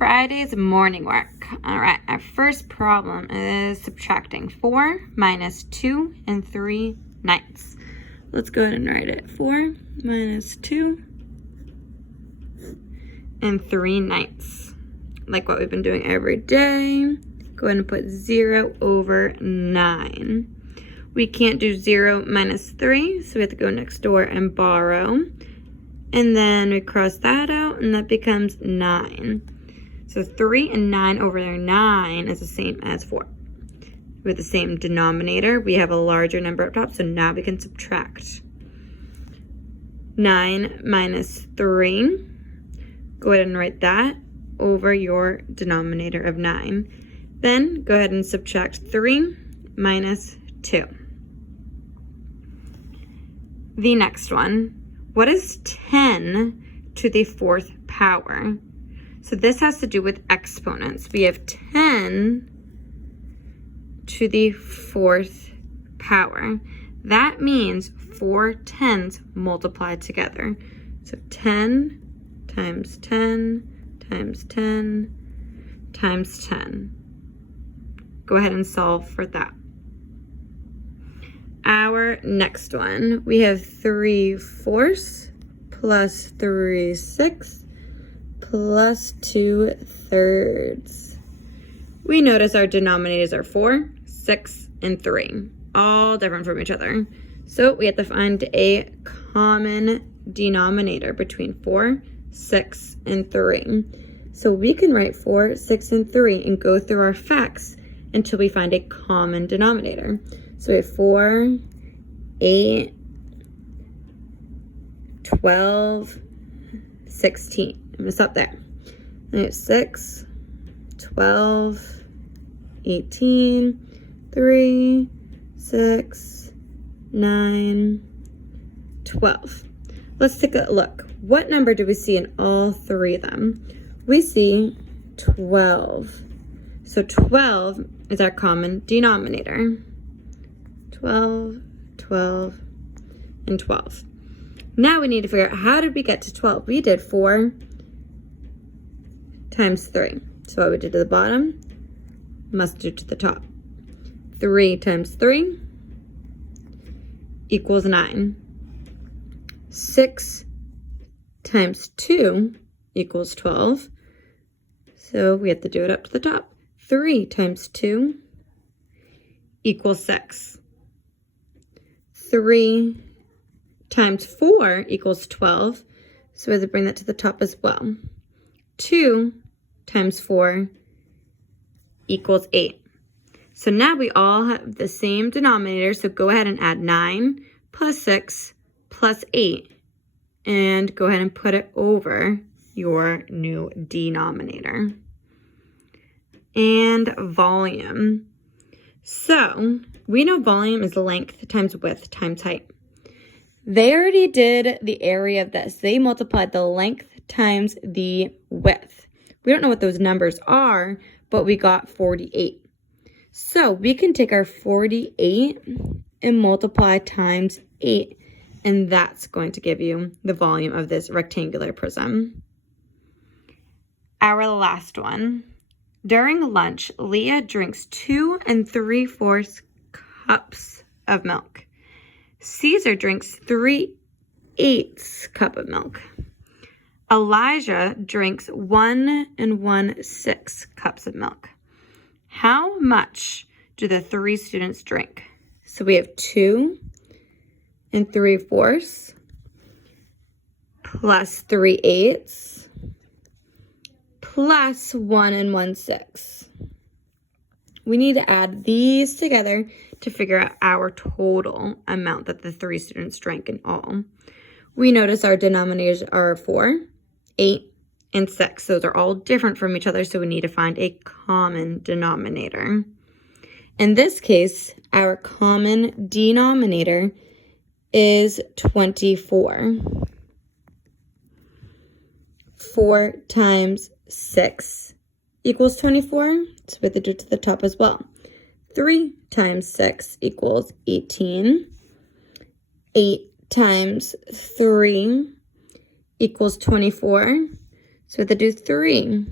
Friday's morning work. All right, our first problem is subtracting 4 minus 2 and 3/9. Let's go ahead and write it. 4 minus 2 and 3/9. Like what we've been doing every day. Go ahead and put 0 over 9. We can't do 0 minus 3, so we have to go next door and borrow. And then we cross that out, and that becomes 9. So 3 and 9 over 9 is the same as 4. With the same denominator, we have a larger number up top, so now we can subtract. 9 minus 3. Go ahead and write that over your denominator of 9. Then go ahead and subtract 3 minus 2. The next one, what is 10 to the 4th power? So this has to do with exponents. We have 10 to the 4th power. That means 4 10s multiplied together. So 10 times 10 times 10 times 10. Go ahead and solve for that. Our next one, we have 3/4 plus 3/6 plus 2/3. We notice our denominators are 4, 6, and 3, all different from each other. So we have to find a common denominator between 4, 6, and 3. So we can write 4, 6, and 3 and go through our facts until we find a common denominator. So we have 4, 8, 12, 16. I'm going to stop there. And we have 6, 12, 18, 3, 6, 9, 12. Let's take a look. What number do we see in all three of them? We see 12. So 12 is our common denominator. 12, 12, and 12. Now we need to figure out, how did we get to 12? We did 4 times 3. So what we did to the bottom must do to the top. 3 times 3 equals 9. 6 times 2 equals 12. So we have to do it up to the top. 3 times 2 equals 6. 3 times 4 equals 12. So we have to bring that to the top as well. 2 times 4 equals 8. So now we all have the same denominator. So go ahead and add 9 plus 6 plus 8. And go ahead and put it over your new denominator. And volume. So we know volume is length times width times height. They already did the area of this. They multiplied the length times the width. We don't know what those numbers are, but we got 48. So we can take our 48 and multiply times 8, and that's going to give you the volume of this rectangular prism. Our last one. During lunch, Leah drinks 2 3/4 cups of milk. Caesar drinks 3/8 cup of milk. Elijah drinks 1 1/6 cups of milk. How much do the 3 students drink? So we have 2 3/4 plus 3/8 plus 1 1/6. We need to add these together to figure out our total amount that the 3 students drank in all. We notice our denominators are 4, 8, and 6. Those are all different from each other, so we need to find a common denominator. In this case, our common denominator is 24. 4 times 6 equals 24, so we have to do it to the top as well. 3 times 6 equals 18. 8 times 3 equals 24. So we have to do 3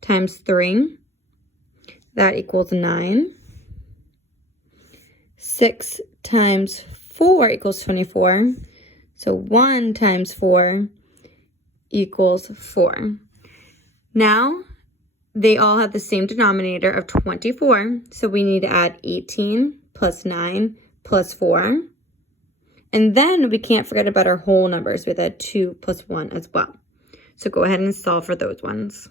times 3. That equals 9. 6 times 4 equals 24. So 1 times 4 equals 4. Now, they all have the same denominator of 24. So we need to add 18 plus 9 plus 4. And then we can't forget about our whole numbers with a 2 plus 1 as well. So go ahead and solve for those ones.